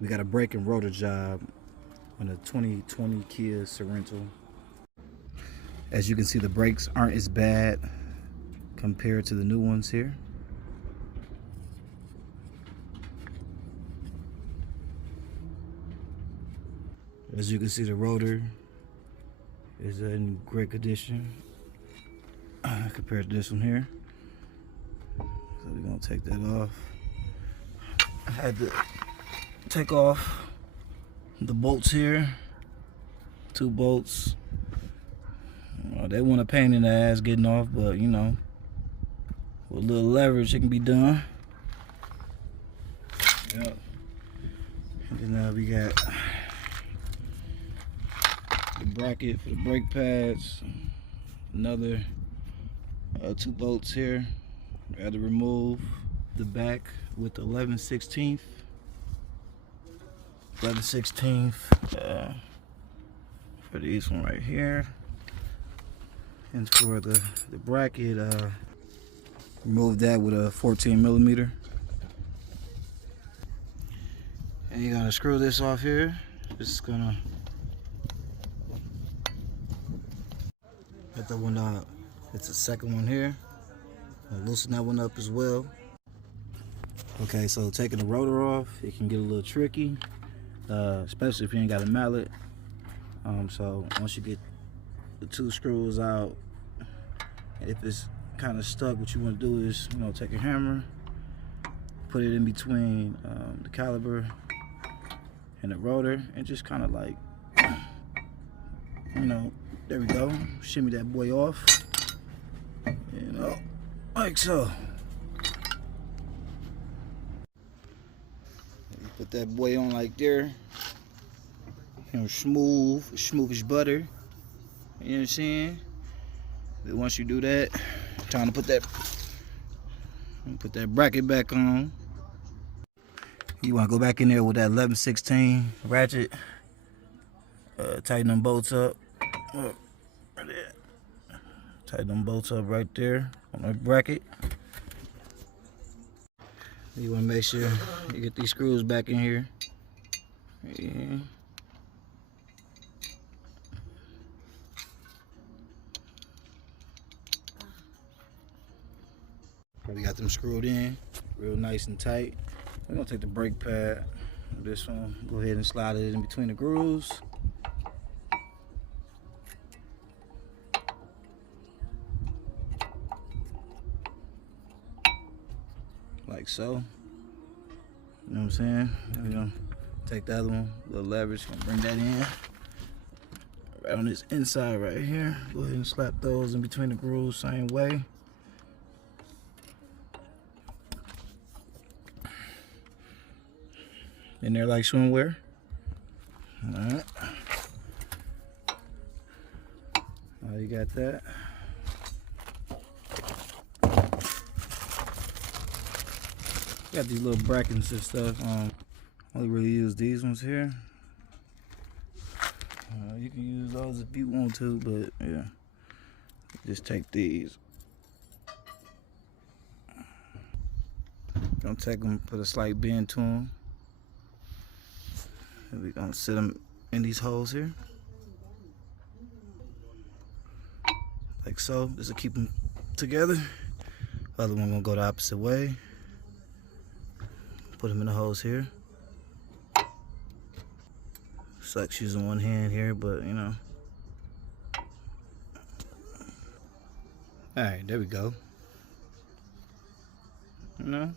We got a brake and rotor job on a 2020 Kia Sorento. As you can see, the brakes aren't as bad compared to the new ones here. As you can see, the rotor is in great condition compared to this one here. So we're gonna take that off. I had to take off the bolts here, 2 bolts. They want a pain in the ass getting off, but you know, with a little leverage it can be done. Yep. And then we got the bracket for the brake pads, another 2 bolts here. I had to remove the back with the 11/16 for these one right here. And for the bracket, remove that with a 14mm. And you're gonna screw this off here. Just gonna get that one out. It's the second one here. I'll loosen that one up as well. Okay, so taking the rotor off, it can get a little tricky, especially if you ain't got a mallet. So once you get the 2 screws out, if it's kind of stuck, what you want to do is, you know, take a hammer, put it in between the caliper and the rotor, and just kind of like, you know, there we go, shimmy that boy off, you know, like so. You put that boy on like there, you know, smooth as butter. You know what I'm saying? But once you do that, time to put that bracket back on. You want to go back in there with that 11/16 ratchet. Tighten them bolts up. Right there. Tighten them bolts up right there on that bracket. You want to make sure you get these screws back in here. Yeah. We got them screwed in real nice and tight. We're gonna take the brake pad, this one, go ahead and slide it in between the grooves. Like so. You know what I'm saying? We're gonna take the other one, a little leverage, gonna bring that in. Right on this inside right here. Go ahead and slap those in between the grooves, same way. In there like swimwear. Alright. You got that. Got these little brackets and stuff. Only really use these ones here. You can use those if you want to, but yeah. Just take these. Gonna take them, put a slight bend to them. And we're gonna sit them in these holes here. Like so. This will keep them together. Other one gonna go the opposite way. Put them in the holes here. Sucks using one hand here, but you know. Alright, there we go. You know?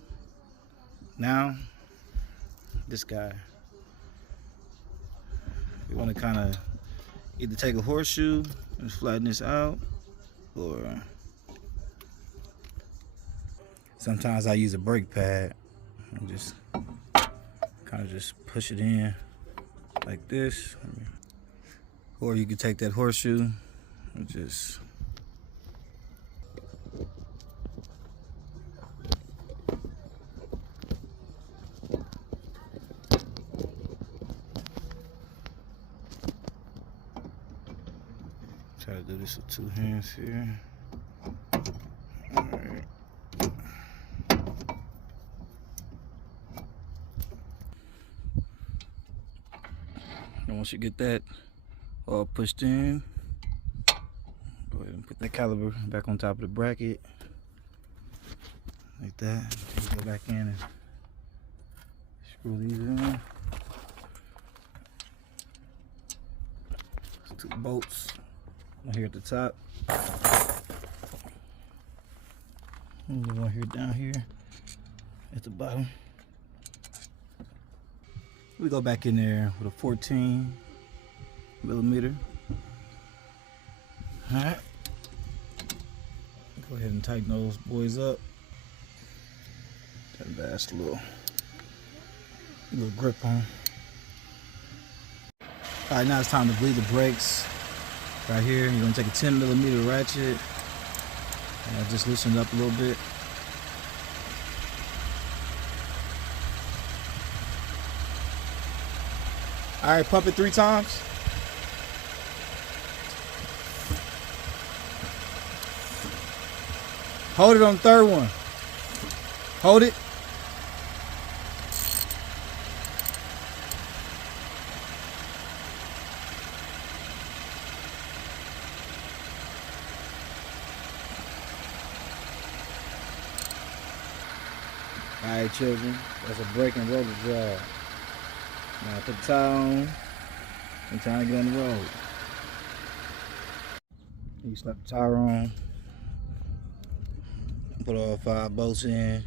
Now, this guy. You want to kind of either take a horseshoe and flatten this out, or sometimes I use a brake pad and just kind of just push it in like this. Or you can take that horseshoe and just try to do this with 2 hands here. Alright. And once you get that all pushed in, go ahead and put that caliper back on top of the bracket. Like that. You go back in and screw these in. 2 bolts here at the top. And one here down here at the bottom. We go back in there with a 14 millimeter. Alright. Go ahead and tighten those boys up. That's a little grip on. Alright, now it's time to bleed the brakes. Right here, you're gonna take a 10 millimeter ratchet and just loosen it up a little bit. Alright, pump it 3 times. Hold it on the 3rd one. Hold it. Alright, children, that's a brake and rotor job. Now put the tire on and time to get on the road. You slap the tire on, put all 5 bolts in.